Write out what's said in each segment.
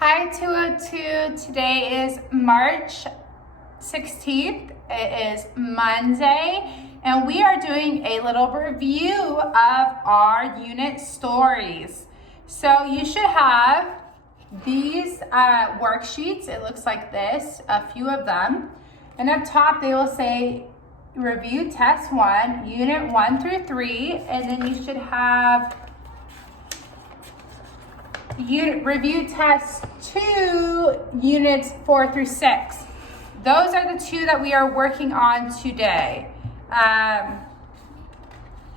Hi 202, today is March 16th, it is Monday, and we are doing a little review of our unit stories. So you should have these worksheets, it looks like this, a few of them, and up top they will say Review Test 1, Unit 1 through 3, and then you should have Review Test 2, Units 4 through 6. Those are the two that we are working on today.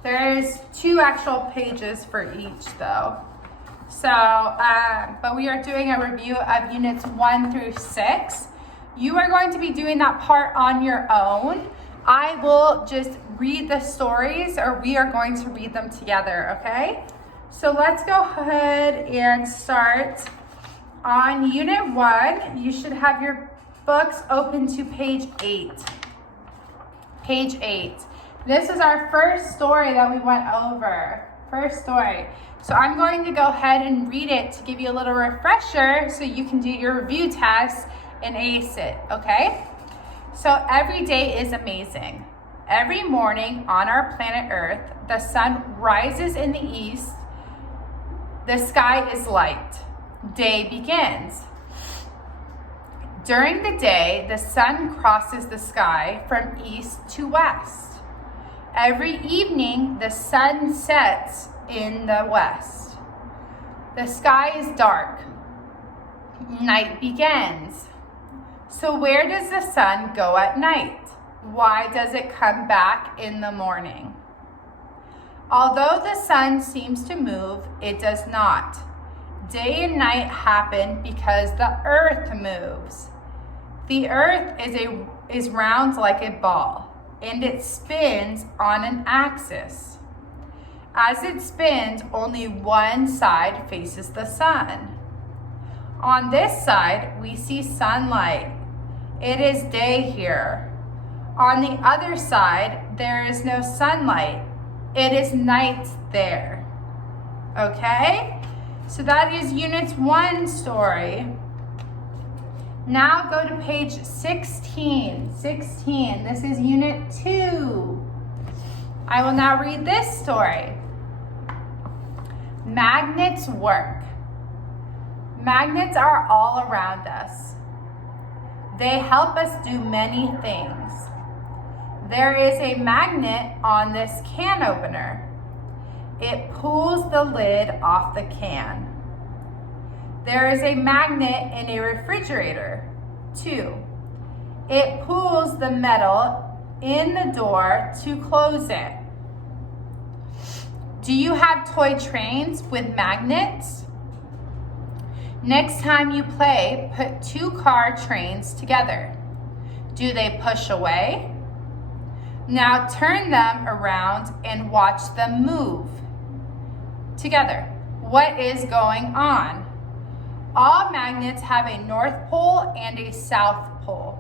There's 2 actual pages for each though. So, but we are doing a review of Units 1 through 6. You are going to be doing that part on your own. I will just read the stories, or we are going to read them together, okay? So let's go ahead and start on Unit 1. You should have your books open to page 8. Page 8. This is our first story that we went over. First story. So I'm going to go ahead and read it to give you a little refresher so you can do your review test and ace it, okay? So every day is amazing. Every morning on our planet Earth, the sun rises in the east. The sky is light. Day begins. During the day, the sun crosses the sky from east to west. Every evening, the sun sets in the west. The sky is dark. Night begins. So where does the sun go at night? Why does it come back in the morning? Although the sun seems to move, it does not. Day and night happen because the earth moves. The earth is round like a ball, and it spins on an axis. As it spins, only one side faces the sun. On this side, we see sunlight. It is day here. On the other side, there is no sunlight. It is night there. Okay? So that is Unit 1 story. Now go to page 16. 16. This is Unit 2. I will now read this story. Magnets work. Magnets are all around us. They help us do many things. There is a magnet on this can opener. It pulls the lid off the can. There is a magnet in a refrigerator, too. It pulls the metal in the door to close it. Do you have toy trains with magnets? Next time you play, put 2 car trains together. Do they push away? Now turn them around and watch them move. Together, what is going on? All magnets have a north pole and a south pole.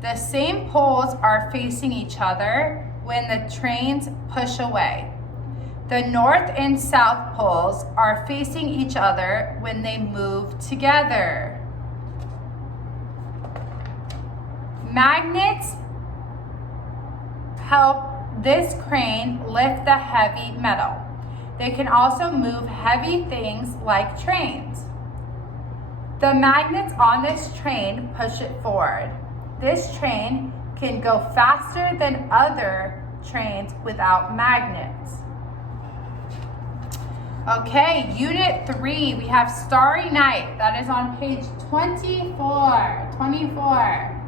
The same poles are facing each other when the trains push away. The north and south poles are facing each other when they move together. Magnets help this crane lift the heavy metal. They can also move heavy things like trains. The magnets on this train push it forward. This train can go faster than other trains without magnets. Okay, Unit 3, we have Starry Night. That is on page 24. 24.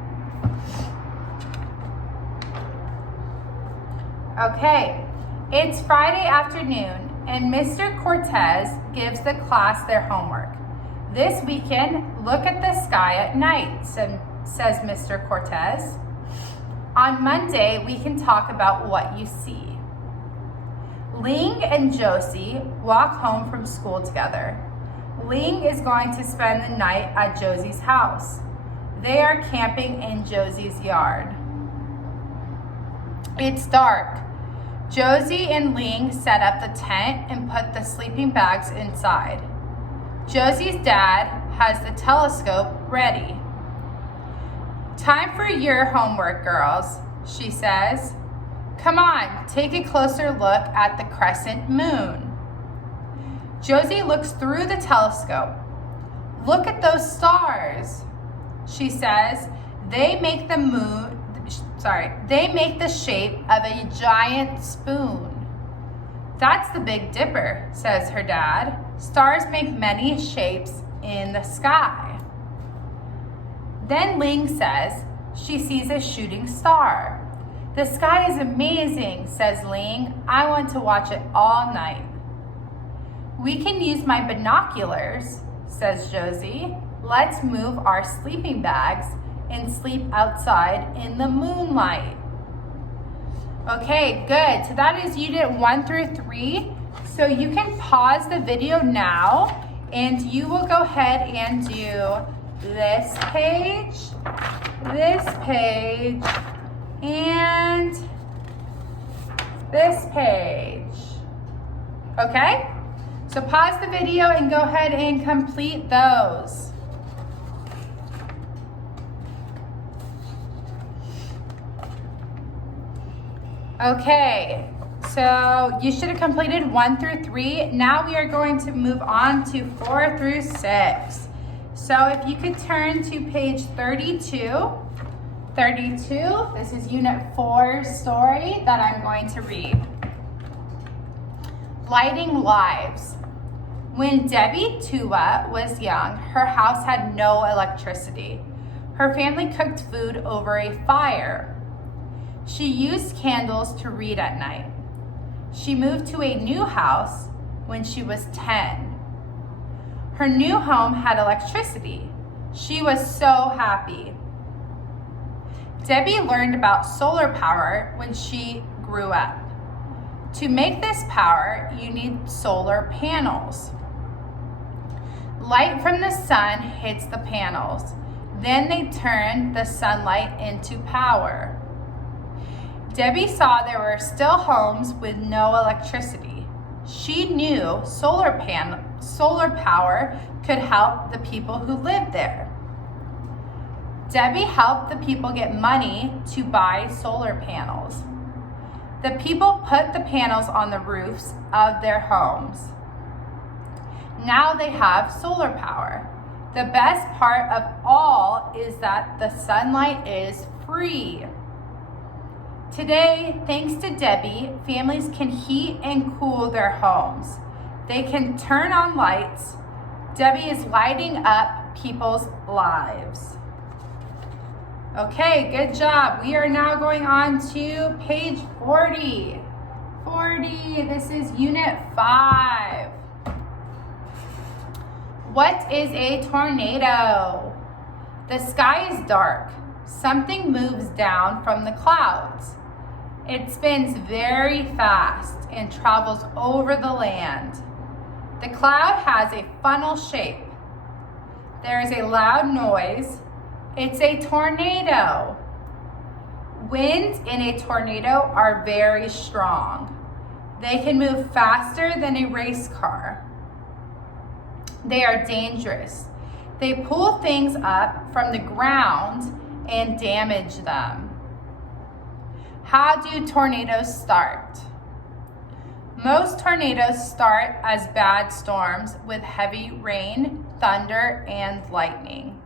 Okay, it's Friday afternoon, and Mr. Cortez gives the class their homework. This weekend, look at the sky at night, says Mr. Cortez. On Monday, we can talk about what you see. Ling and Josie walk home from school together. Ling is going to spend the night at Josie's house. They are camping in Josie's yard. It's dark. Josie and Ling set up the tent and put the sleeping bags inside. Josie's dad has the telescope ready. "Time for your homework, girls," she says. "Come on, take a closer look at the crescent moon." Josie looks through the telescope. "Look at those stars," she says. They make the shape of a giant spoon." "That's the Big Dipper," says her dad. "Stars make many shapes in the sky." Then Ling says she sees a shooting star. "The sky is amazing," says Ling. "I want to watch it all night." "We can use my binoculars," says Josie. "Let's move our sleeping bags and sleep outside in the moonlight." Okay, good. So that is unit 1 through 3. So you can pause the video now and you will go ahead and do this page, and this page. Okay? So pause the video and go ahead and complete those. Okay, so you should have completed 1 through 3. Now we are going to move on to 4 through 6. So if you could turn to page 32. 32, this is unit 4's story that I'm going to read. Lighting Lives. When Debbie Tua was young, her house had no electricity. Her family cooked food over a fire. She used candles to read at night. She moved to a new house when she was 10. Her new home had electricity. She was so happy. Debbie learned about solar power when she grew up. To make this power, you need solar panels. Light from the sun hits the panels. Then they turn the sunlight into power. Debbie saw there were still homes with no electricity. She knew solar power could help the people who lived there. Debbie helped the people get money to buy solar panels. The people put the panels on the roofs of their homes. Now they have solar power. The best part of all is that the sunlight is free. Today, thanks to Debbie, families can heat and cool their homes. They can turn on lights. Debbie is lighting up people's lives. Okay, good job. We are now going on to page 40. 40, this is unit 5. What is a tornado? The sky is dark. Something moves down from the clouds. It spins very fast and travels over the land. The cloud has a funnel shape. There is a loud noise. It's a tornado. Winds in a tornado are very strong. They can move faster than a race car. They are dangerous. They pull things up from the ground and damage them. How do tornadoes start? Most tornadoes start as bad storms with heavy rain, thunder, and lightning.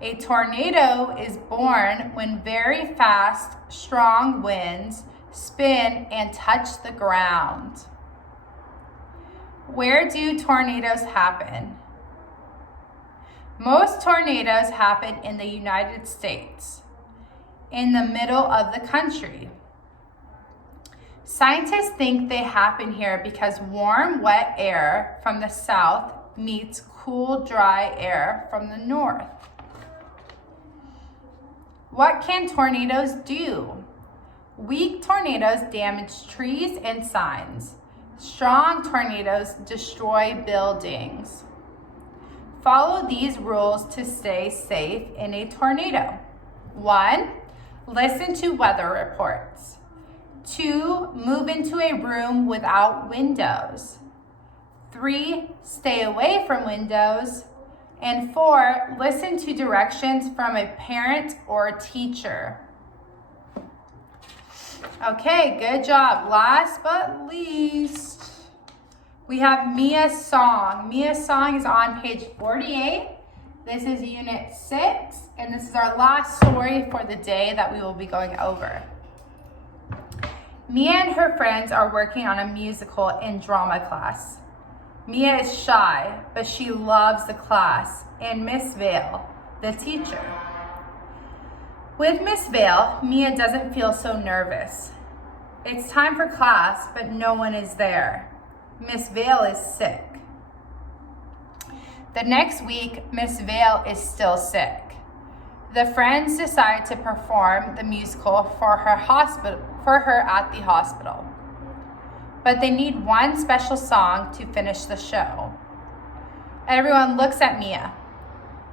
A tornado is born when very fast, strong winds spin and touch the ground. Where do tornadoes happen? Most tornadoes happen in the United States, in the middle of the country. Scientists think they happen here because warm, wet air from the south meets cool, dry air from the north. What can tornadoes do? Weak tornadoes damage trees and signs. Strong tornadoes destroy buildings. Follow these rules to stay safe in a tornado. 1, listen to weather reports. 2, move into a room without windows. 3, stay away from windows. And 4, listen to directions from a parent or teacher. Okay, good job. Last but least, we have Mia's song. Mia's song is on page 48. This is unit 6, and this is our last story for the day that we will be going over. Mia and her friends are working on a musical in drama class. Mia is shy, but she loves the class and Miss Vale, the teacher. With Miss Vale, Mia doesn't feel so nervous. It's time for class, but no one is there. Miss Vale is sick. The next week, Miss Vale is still sick. The friends decide to perform the musical for her at the hospital. But they need one special song to finish the show. Everyone looks at Mia.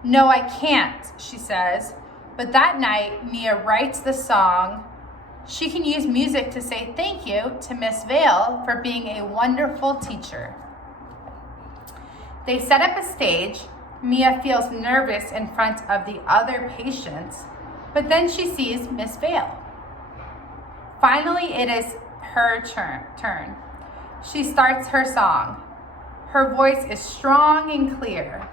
"No, I can't," she says. But that night, Mia writes the song. She can use music to say thank you to Miss Vale for being a wonderful teacher. They set up a stage. Mia feels nervous in front of the other patients, but then she sees Miss Vale. Finally, it is her turn. She starts her song. Her voice is strong and clear.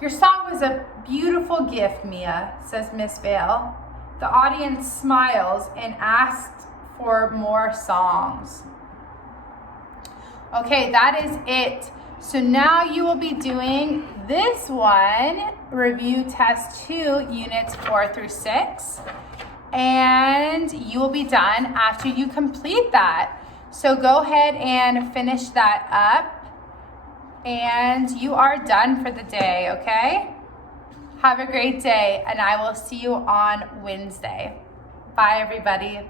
"Your song was a beautiful gift, Mia," says Miss Vale. The audience smiles and asks for more songs. Okay, that is it. So now you will be doing this one, review test 2, units 4 through 6. And you will be done after you complete that. So go ahead and finish that up. And you are done for the day, okay? Have a great day, and I will see you on Wednesday. Bye, everybody.